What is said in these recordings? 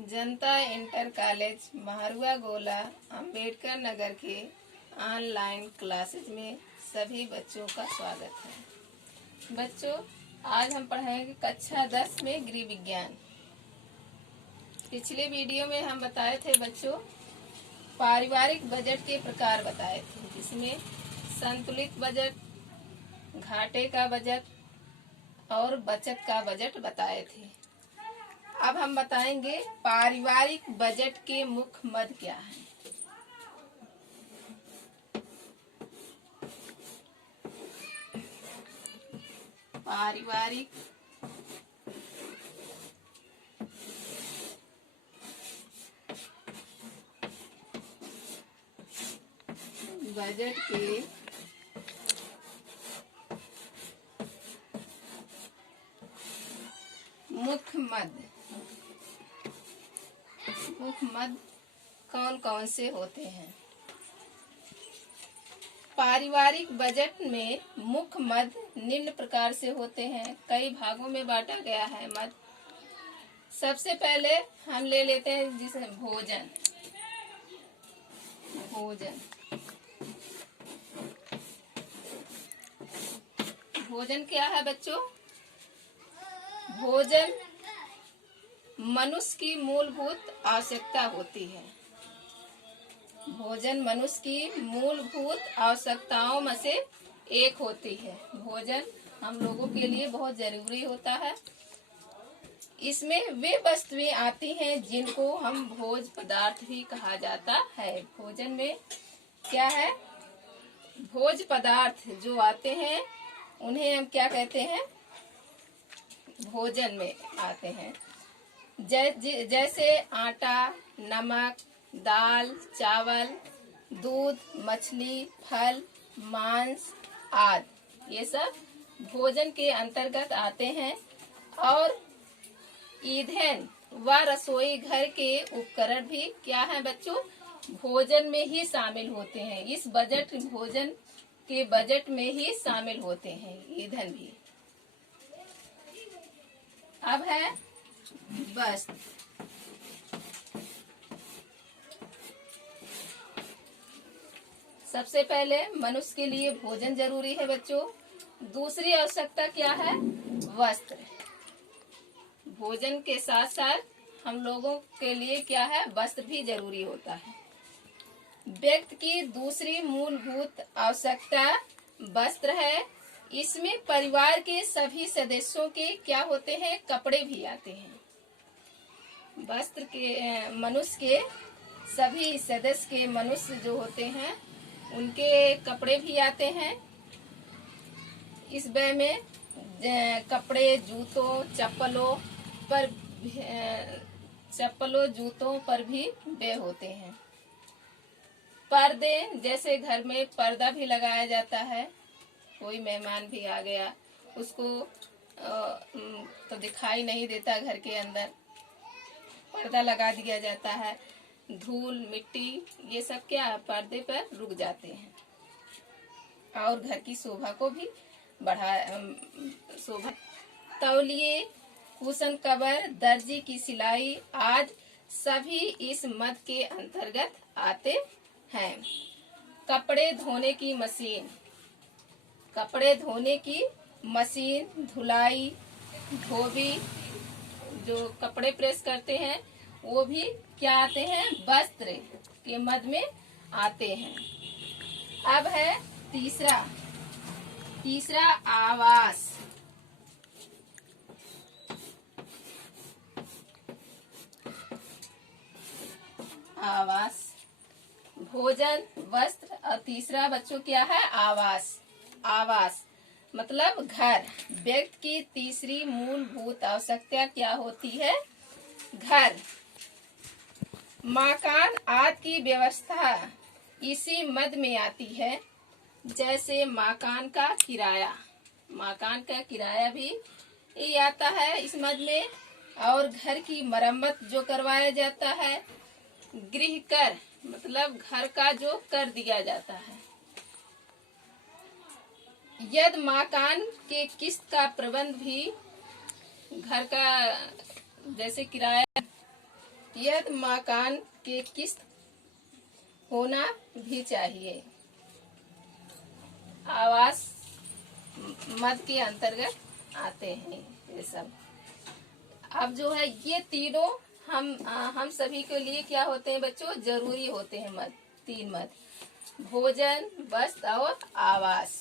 जनता inter college महारुआ गोला अंबेडकर नगर के online classes में सभी बच्चों का स्वागत है। बच्चों, आज हम पढ़ाएंगे कक्षा 10 में गृह विज्ञान। पिछले वीडियो में हम बताए थे बच्चों, पारिवारिक बजट के प्रकार बताए थे, जिसमें संतुलित बजट, घाटे का बजट और बचत का बजट बताए थे। अब हम बताएंगे पारिवारिक बजट के मुख्य मद क्या है। पारिवारिक बजट के मुख्य मद कौन कौन से होते हैं। पारिवारिक बजट में मुख्य मद निम्न प्रकार से होते हैं। कई भागों में बांटा गया है मद। सबसे पहले हम ले लेते हैं जिसे भोजन। भोजन क्या है बच्चों? भोजन मनुष्य की मूलभूत आवश्यकता होती है। भोजन मनुष्य की मूलभूत आवश्यकताओं में से एक होती है। भोजन हम लोगों के लिए बहुत जरूरी होता है। इसमें वे वस्तुएं आती हैं जिनको हम भोज पदार्थ भी कहा जाता है। भोजन में क्या है? भोज पदार्थ जो आते हैं उन्हें हम क्या कहते हैं? भोजन में आते हैं। जैसे आटा, नमक, दाल, चावल, दूध, मछली, फल, मांस आदि, ये सब भोजन के अंतर्गत आते हैं। और ईंधन व रसोई घर के उपकरण भी क्या है बच्चों? भोजन में ही शामिल होते हैं। इस भोजन के बजट में ही शामिल होते हैं ईंधन भी। अब है वस्त्र। सबसे पहले मनुष्य के लिए भोजन जरूरी है बच्चों। दूसरी आवश्यकता क्या है? वस्त्र। भोजन के साथ साथ हम लोगों के लिए क्या है? वस्त्र भी जरूरी होता है। व्यक्ति की दूसरी मूलभूत आवश्यकता वस्त्र है। इसमें परिवार के सभी सदस्यों के क्या होते हैं? कपड़े भी आते हैं। वस्त्र के मनुष्य के सभी सदस्य के मनुष्य जो होते हैं उनके कपड़े भी आते हैं। इस व्यय में कपड़े, जूतों, चप्पलों, जूतों पर भी व्यय होते हैं। पर्दे, जैसे घर में पर्दा भी लगाया जाता है। कोई मेहमान भी आ गया, उसको तो दिखाई नहीं देता, घर के अंदर पर्दा लगा दिया जाता है। धूल, मिट्टी, ये सब क्या पर्दे पर रुक जाते हैं और घर की शोभा को भी शोभा। तौलिए, कुशन कवर, दर्जी की सिलाई आदि सभी इस मद के अंतर्गत आते हैं। कपड़े धोने की मशीन, धुलाई, धोबी, जो कपड़े प्रेस करते हैं वो भी क्या आते हैं? वस्त्र के मद में आते हैं। अब है तीसरा आवास। भोजन, वस्त्र और तीसरा बच्चों क्या है? आवास मतलब घर। व्यक्ति की तीसरी मूलभूत आवश्यकता क्या होती है? घर, मकान आदि की व्यवस्था इसी मद में आती है। जैसे मकान का किराया भी आता है इस मद में। और घर की मरम्मत जो करवाया जाता है, गृह कर मतलब घर का जो कर दिया जाता है। यदि मकान के किस्त का प्रबंध भी घर का जैसे किराया यह मकान की किस्त होना भी चाहिए। आवास मद के अंतर्गत आते हैं ये सब। अब जो है ये तीनों हम सभी के लिए क्या होते हैं बच्चों, जरूरी होते हैं मद, 3 मद, भोजन, वस्त्र और आवास।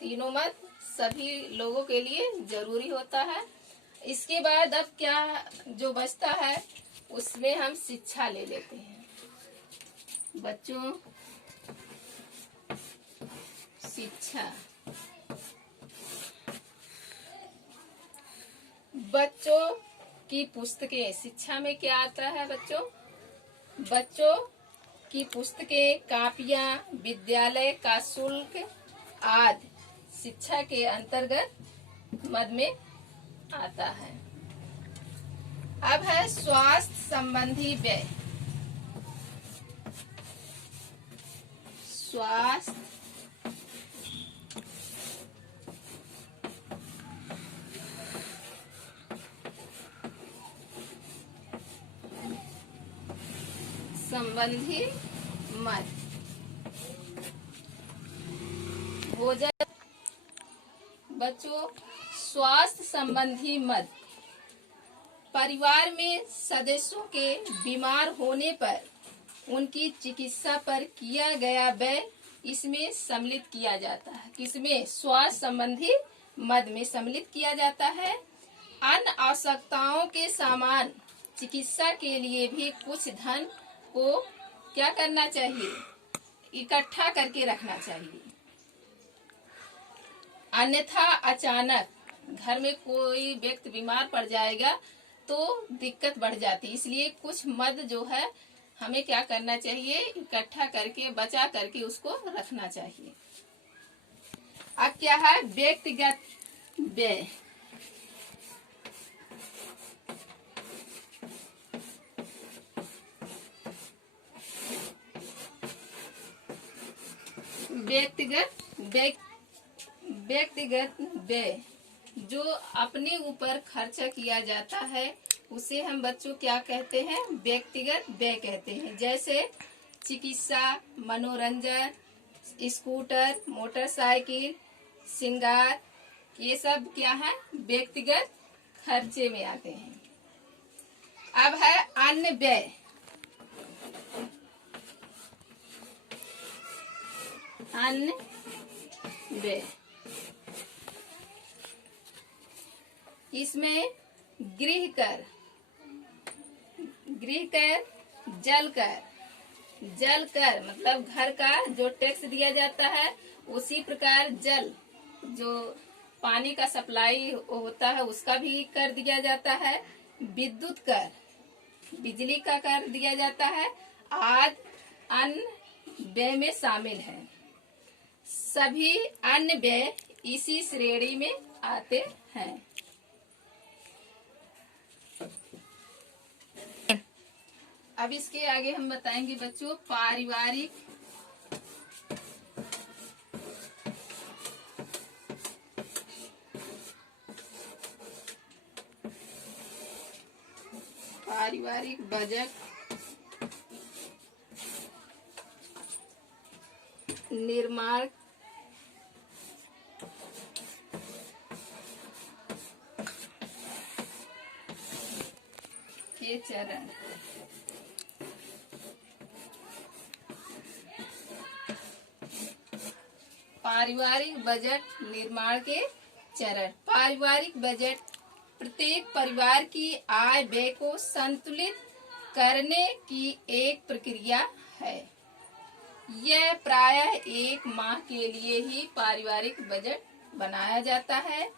तीनों मद सभी लोगों के लिए जरूरी होता है। इसके बाद अब क्या जो बचता है उसमें हम शिक्षा ले लेते हैं बच्चों। शिक्षा, बच्चों की पुस्तकें, शिक्षा में क्या आता है बच्चों, बच्चों की पुस्तकें, कापियां, विद्यालय का शुल्क आदि शिक्षा के अंतर्गत मद में आता है। अब है स्वास्थ्य संबंधी व्यय। स्वास्थ्य संबंधी मद, भोजन। बच्चों स्वास्थ्य संबंधी मद परिवार में सदस्यों के बीमार होने पर उनकी चिकित्सा पर किया गया व्यय इसमें सम्मिलित किया जाता है। किसमें, स्वास्थ्य संबंधी मद में सम्मिलित किया जाता है। अन्य आवश्यकताओं के सामान चिकित्सा के लिए भी कुछ धन को क्या करना चाहिए, इकट्ठा करके रखना चाहिए। अन्यथा अचानक घर में कोई व्यक्ति बीमार पड़ जाएगा तो दिक्कत बढ़ जाती, इसलिए कुछ मद जो है हमें क्या करना चाहिए, इकट्ठा करके बचा करके उसको रखना चाहिए। अब क्या है, व्यक्तिगत व्यय। व्यक्तिगत व्यय जो अपने ऊपर खर्चा किया जाता है उसे हम बच्चों क्या कहते हैं, व्यक्तिगत व्यय कहते हैं। जैसे चिकित्सा, मनोरंजन, स्कूटर, मोटरसाइकिल, श्रृंगार, ये सब क्या है, व्यक्तिगत खर्चे में आते हैं। अब है अन्य व्यय। अन्य व्यय, इसमें गृह कर, जल कर मतलब घर का जो टैक्स दिया जाता है, उसी प्रकार जल जो पानी का सप्लाई होता है उसका भी कर दिया जाता है। विद्युत कर, बिजली का कर दिया जाता है, आदि अन्य व्यय में शामिल है। सभी अन्य व्यय इसी श्रेणी में आते हैं। अब इसके आगे हम बताएंगे बच्चों पारिवारिक बजट निर्माण के चरण। पारिवारिक बजट निर्माण के चरण। पारिवारिक बजट प्रत्येक परिवार की आय व्यय को संतुलित करने की एक प्रक्रिया है। यह प्रायः 1 माह के लिए ही पारिवारिक बजट बनाया जाता है।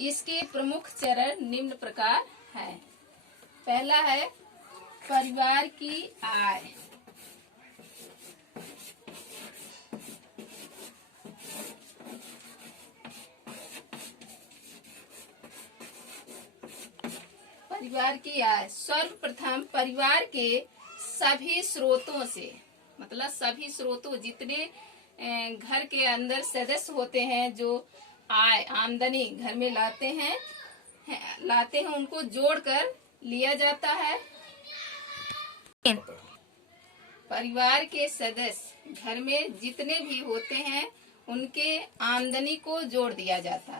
इसके प्रमुख चरण निम्न प्रकार हैं। पहला है परिवार की आय। परिवार की आय सर्वप्रथम परिवार के सभी स्रोतों से, मतलब सभी स्रोतों जितने घर के अंदर सदस्य होते हैं जो आय आमदनी घर में लाते हैं उनको जोड़कर लिया जाता है। परिवार के सदस्य घर में जितने भी होते हैं उनके आमदनी को जोड़ दिया जाता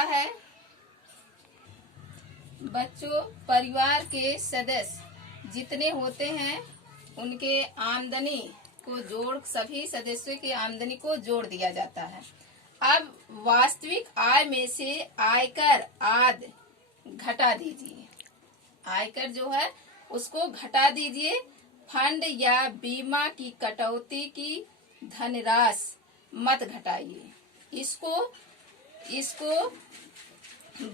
है। बच्चों, परिवार के सदस्य जितने होते हैं उनके आमदनी को सभी सदस्यों की आमदनी को जोड़ दिया जाता है। अब वास्तविक आय में से आयकर आदि घटा दीजिए। आयकर जो है उसको घटा दीजिए। फंड या बीमा की कटौती की धनराशि मत घटाइए। इसको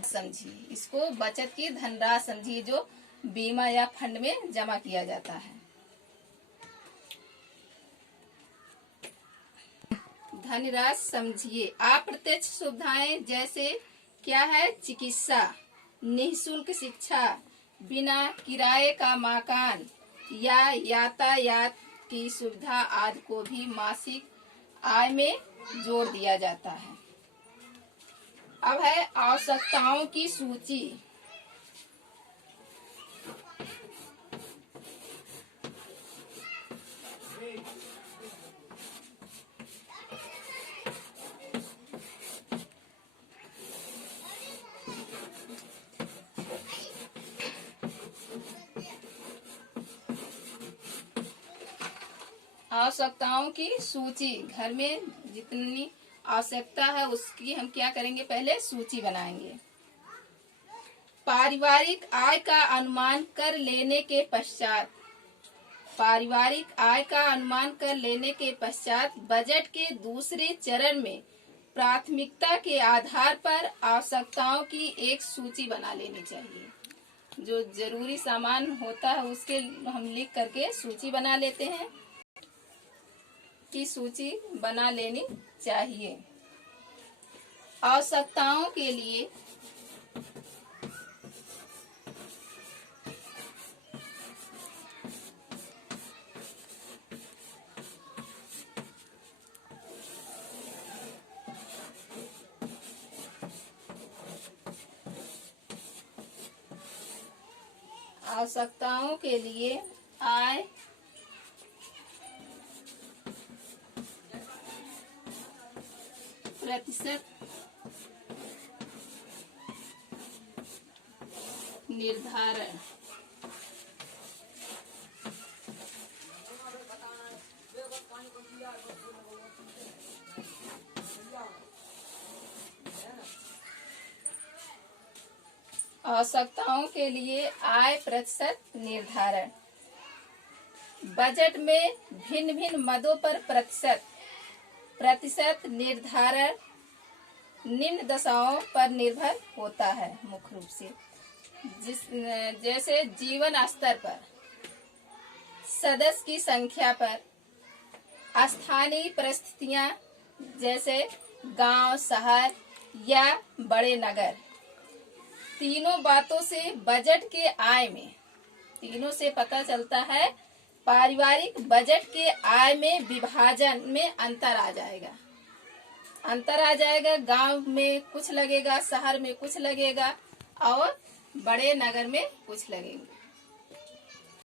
समझिए, इसको बचत की धनराशि समझिए जो बीमा या फंड में जमा किया जाता है। धनराशि समझिए। अप्रत्यक्ष सुविधाएं जैसे क्या है? चिकित्सा, निःशुल्क शिक्षा, बिना किराए का मकान या यातायात की सुविधा आदि को भी मासिक आय में जोड़ दिया जाता है। अब है आवश्यकताओं की सूची। आवश्यकताओं की सूची। घर में जितनी आवश्यकता है उसकी हम क्या करेंगे? पहले सूची बनाएंगे। पारिवारिक आय का अनुमान कर लेने के पश्चात बजट के दूसरे चरण में प्राथमिकता के आधार पर आवश्यकताओं की एक सूची बना लेनी चाहिए। जो जरूरी सामान होता है उसके हम लिख करके सूची बना लेते हैं की सूची बना लेनी चाहिए। आवश्यकताओं के लिए आय प्रतिशत निर्धारण। आवश्यकताओं के लिए आय प्रतिशत निर्धारण। बजट में भिन्न भिन्न मदों पर प्रतिशत निर्धारण निम्न दशाओं पर निर्भर होता है। मुख्य रूप से जैसे जीवन स्तर पर, सदस्य की संख्या पर, स्थानीय परिस्थितियां जैसे गांव, शहर या बड़े नगर। तीनों बातों से बजट के आय में, तीनों से पता चलता है पारिवारिक बजट के आय में विभाजन में अंतर आ जाएगा। गांव में कुछ लगेगा, शहर में कुछ लगेगा और बड़े नगर में कुछ लगेगा।